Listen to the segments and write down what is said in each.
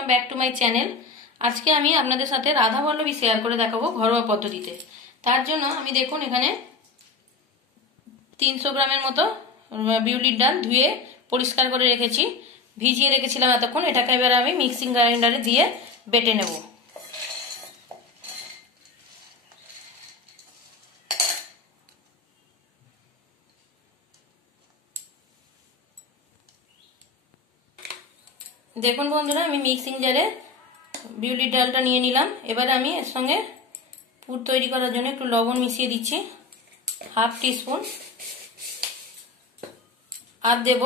Welcome back to my channel. আজকে আমি আপনাদের সাথে রাধা পল্লবী শেয়ার করে দেখাবো ঘরোয়া পদ্ধতিতে। তার জন্য আমি দেখুন এখানে 300 গ্রামের মতো বিউলির ডাল ধুয়ে পরিষ্কার করে রেখেছি, ভিজিয়ে রেখেছিলাম এতক্ষণ। এটাকে এবার আমি মিক্সিং গ্রাইন্ডারে দিয়ে বেটে নেব। দেখুন বন্ধুরা, আমি মিক্সিং জারে বিউলির ডালটা নিয়ে নিলাম। এবারে আমি এর সঙ্গে পুর তৈরি করার জন্য একটু লবণ মিশিয়ে দিচ্ছি, হাফ টিস্পুন। আর দেব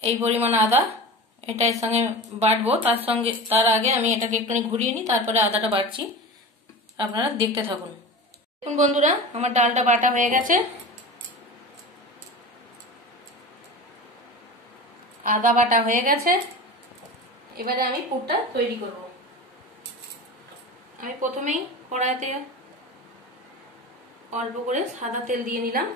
এই পরিমাণ আদা, এটা এর সঙ্গে বাটবো। তার আগে আমি এটাকে একটুখানি ঘুরিয়ে নিই, তারপরে আদাটা বাটছি। আপনারা দেখতে থাকুন। দেখুন বন্ধুরা, আমার ডালটা বাটা হয়ে গেছে, আদা বাটা হয়ে গেছে। এবারে আমি পুরটা তৈরি করব। আমি প্রথমেই কড়াইতে অল্প করে সাদা তেল দিয়ে নিলাম।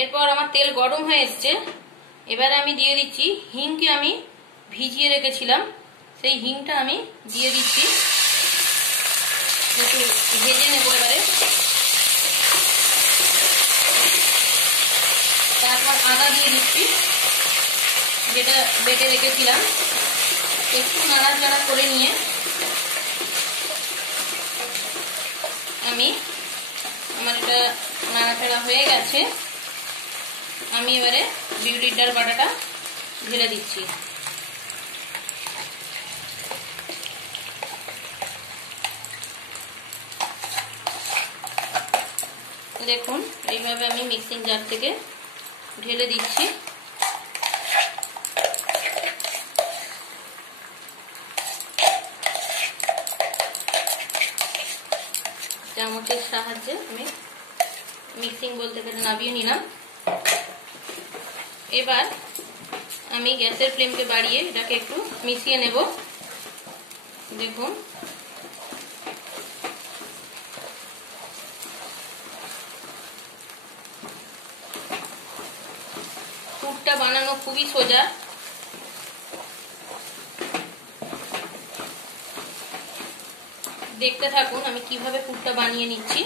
এরপর আমার তেল গরম হয়ে এসছে। এবারে আমি দিয়ে দিচ্ছি হিংকে, আমি ভিজিয়ে রেখেছিলাম, সেই হিংটা আমি দিয়ে দিচ্ছি। একটু ভেজে নেবো এবারে। তারপর আদা দিয়ে দিচ্ছি, যেটা বেটে রেখেছিলাম। একটু নাড়াচাড়া করে নিয়ে আমার এটা নাড়াচাড়া হয়ে গেছে। আমি এবারে বিউলির ডাল বাটাটা ঢেলে দিচ্ছি। দেখুন এইভাবে আমি মিক্সিং জার থেকে ঢেলে দিচ্ছি। চামচের সাহায্যে আমি মিক্সিং বোল থেকে নামিয়ে নিলাম। এবার আমি গ্যাসের ফ্লেমকে বাড়িয়ে এটাকে একটু মিশিয়ে নেব। দেখুন পুরটা বানানো খুবই সোজা। দেখতে থাকুন আমি কিভাবে পুরটা বানিয়ে নিচ্ছি।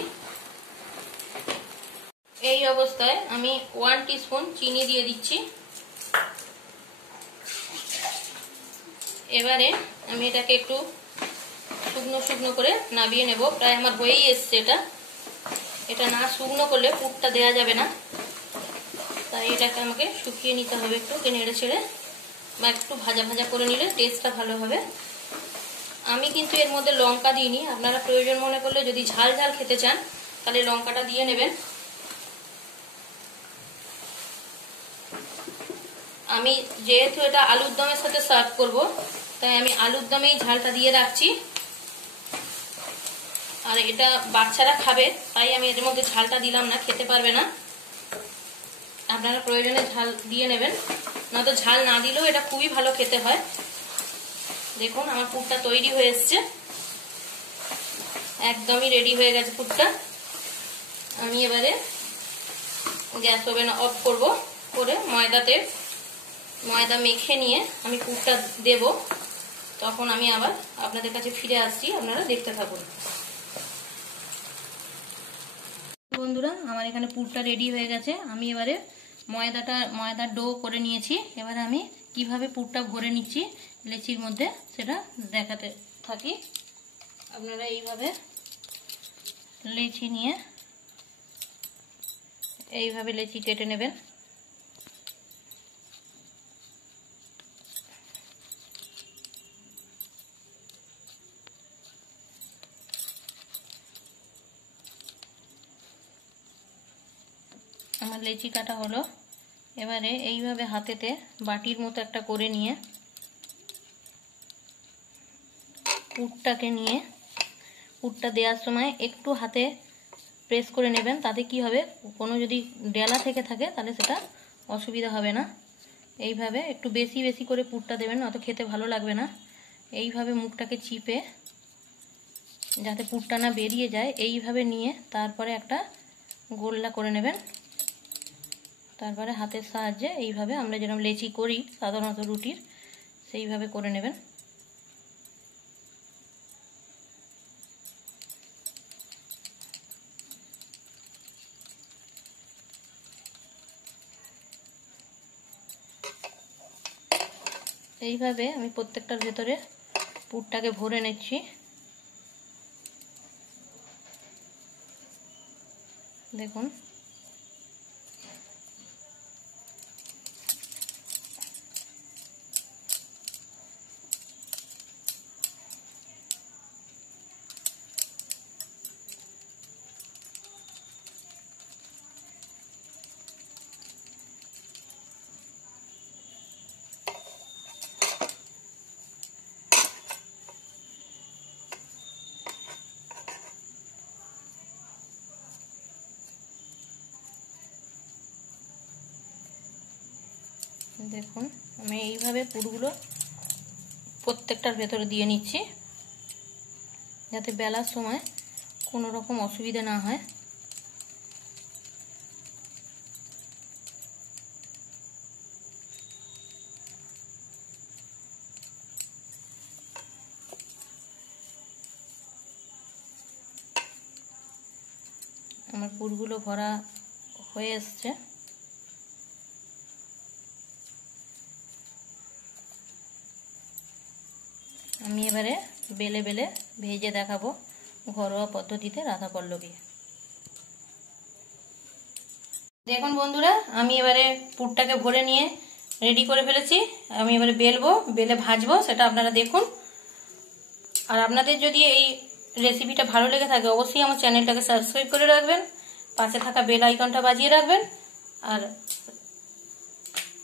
এই অবস্থায় আমি 1 টিস্পুন চিনি দিয়ে দিচ্ছি। এবারে আমি এটাকে একটু শুকনো শুকনো করে নামিয়ে নেব। প্রায় আমার হয়েই এসছে। এটা না শুকনো করলে পুরটা দেয়া যাবে না, তাই এটাকে আমাকে শুকিয়ে নিতে হবে, একটু নেড়ে ছেড়ে বা একটু ভাজা ভাজা করে নিলে টেস্টটা ভালো হবে। আমি কিন্তু এর মধ্যে লঙ্কা দিইনি, আপনারা প্রয়োজন মনে করলে যদি ঝাল ঝাল খেতে চান তাহলে লঙ্কাটা দিয়ে নেবেন। আমি যেহেতু এটা আলুর দমের সাথে সার্ভ করব, তাই আমি আলুর দমেই ঝালটা দিয়ে রাখছি। আর এটা বাচ্চারা খাবে, তাই আমি এর মধ্যে ঝালটা দিলাম না, খেতে পারবে না। আপনারা প্রয়োজনে ঝাল দিয়ে নেবেন, নয়তো ঝাল না দিলেও এটা খুবই ভালো খেতে হয়। দেখুন আমার পুরটা তৈরি হয়ে এসছে, একদমই রেডি হয়ে গেছে পুরটা। আমি এবারে গ্যাস ওভেন অফ করব, করে ময়দা মেখে নিয়ে আমি পুরটা দেব। তখন আমি আবার আপনাদের কাছে ফিরে আসছি, আপনারা দেখতে থাকুন। বন্ধুরা, আমার এখানে পুরটা রেডি হয়ে গেছে। আমি এবারে ময়দার ডো করে নিয়েছি। এবারে আমি কিভাবে পুরটা ভরে নিচ্ছি লেচির মধ্যে সেটা দেখাতে থাকি। আপনারা এইভাবে লেচি নিয়ে এইভাবে লেচি কেটে নেবেন। আমার লেচি কাটা হলো। এবারে এইভাবে হাতেতে বাটির মতো একটা করে নিয়ে পুরটা দেওয়ার সময় একটু হাতে প্রেস করে নেবেন। তাতে কি হবে, কোনো যদি ডেলা থেকে থাকে তাহলে সেটা অসুবিধা হবে না। এইভাবে একটু বেশি বেশি করে পুরটা দেবেন, অত খেতে ভালো লাগবে না। এইভাবে মুখটাকে চিপে যাতে পুরটা না বেরিয়ে যায় এইভাবে নিয়ে তারপরে একটা গোল্লা করে নেবেন। তারপরে হাতের সাহায্যে এইভাবে আমরা যেরকম লেচি করি সাধারণত রুটির সেইভাবে করে নেবেন। এইভাবে আমি প্রত্যেকটার ভেতরে পুরটাকে ভরে নিচ্ছি। দেখুন দেখুন আমি এইভাবে পুরগুলো প্রত্যেকটার ভেতরে দিয়ে নিচ্ছি যাতে বেলার সময় কোনো রকম অসুবিধা না হয়। আমার পুরগুলো ভরা হয়ে এসছে। আমি এবারে বেলে বেলে ভেজে দেখাবো ঘরোয়া পদ্ধতিতে রাধা পল্লবী। দেখুন বন্ধুরা, আমি এবারে পুরটাকে ভরে নিয়ে রেডি করে ফেলেছি। আমি এবারে বেলবো, বেলে ভাজবো, সেটা আপনারা দেখুন। আর আপনাদের যদি এই রেসিপিটা ভালো লেগে থাকে অবশ্যই আমার চ্যানেলটাকে সাবস্ক্রাইব করে রাখবেন, পাশে থাকা বেল আইকনটা বাজিয়ে রাখবেন, আর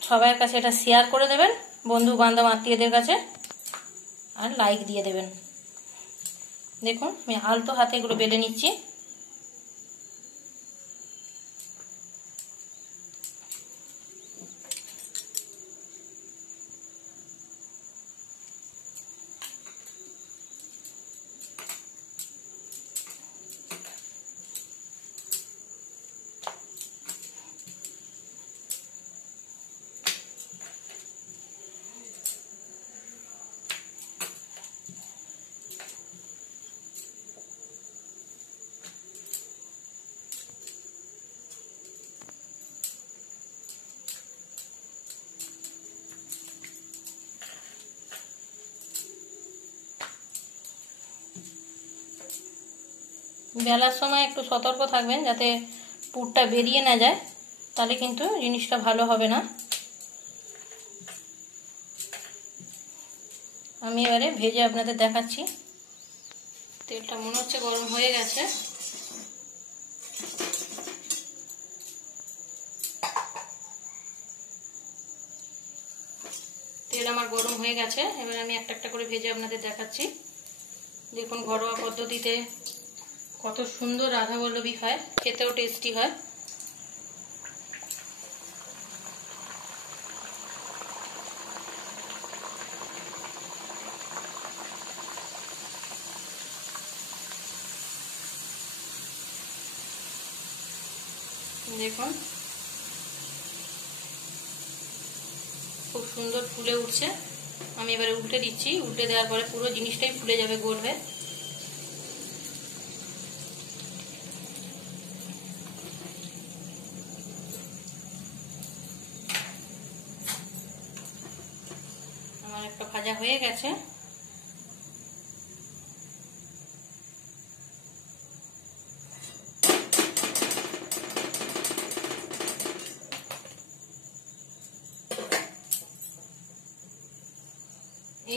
সবার কাছে এটা শেয়ার করে দেবেন, বন্ধু বান্ধব আত্মীয়দের কাছে, আর লাইক দিয়ে দেবেন। দেখুন আমি আলতো হাতে এগুলো বেলে নিচ্ছি। বেলার সময় একটু সতর্ক থাকবেন যাতে পুরটা বেরিয়ে না যায়, তাহলে কিন্তু জিনিসটা ভালো হবে না। আমি এবারে ভেজে আপনাদের দেখাচ্ছি। তেলটা মনে হচ্ছে গরম হয়ে গেছে। তেল আমার গরম হয়ে গেছে, এবার আমি একটা একটা করে ভেজে আপনাদের দেখাচ্ছি। দেখুন ঘরোয়া পদ্ধতিতে কত সুন্দর রাধা পল্লবী হয়, খেতেও টেস্টি হয়। দেখুন খুব সুন্দর ফুলে উঠছে। আমি এবারে উল্টে দিচ্ছি, উল্টে দেওয়ার পরে পুরো জিনিসটাই ফুলে যাবে গোল হয়ে। আমার একটা ভাজা হয়ে গেছে।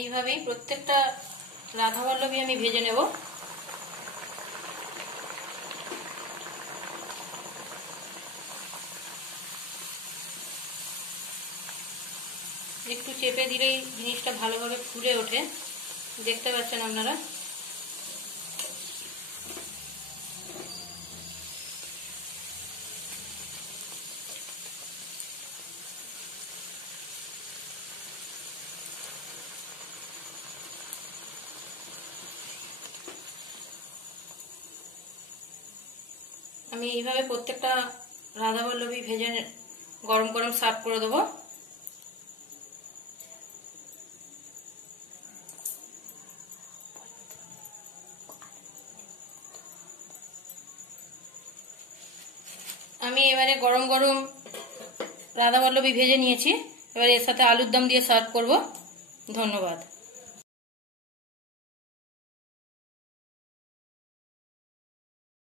এইভাবেই প্রত্যেকটা রাধা পল্লবী আমি ভেজে নেব। একটু চেপে দিলেই জিনিসটা ভালোভাবে ফুলে ওঠে, দেখতে পাচ্ছেন আপনারা। আমি এইভাবে প্রত্যেকটা রাধাবল্লভী ভেজে গরম গরম সার্ভ করে দেবো। আমি এবারে গরম গরম রাধাবল্লভী ভেজে নিয়েছি, এবারে এর সাথে আলুর দম দিয়ে সার্ভ করব। ধন্যবাদ।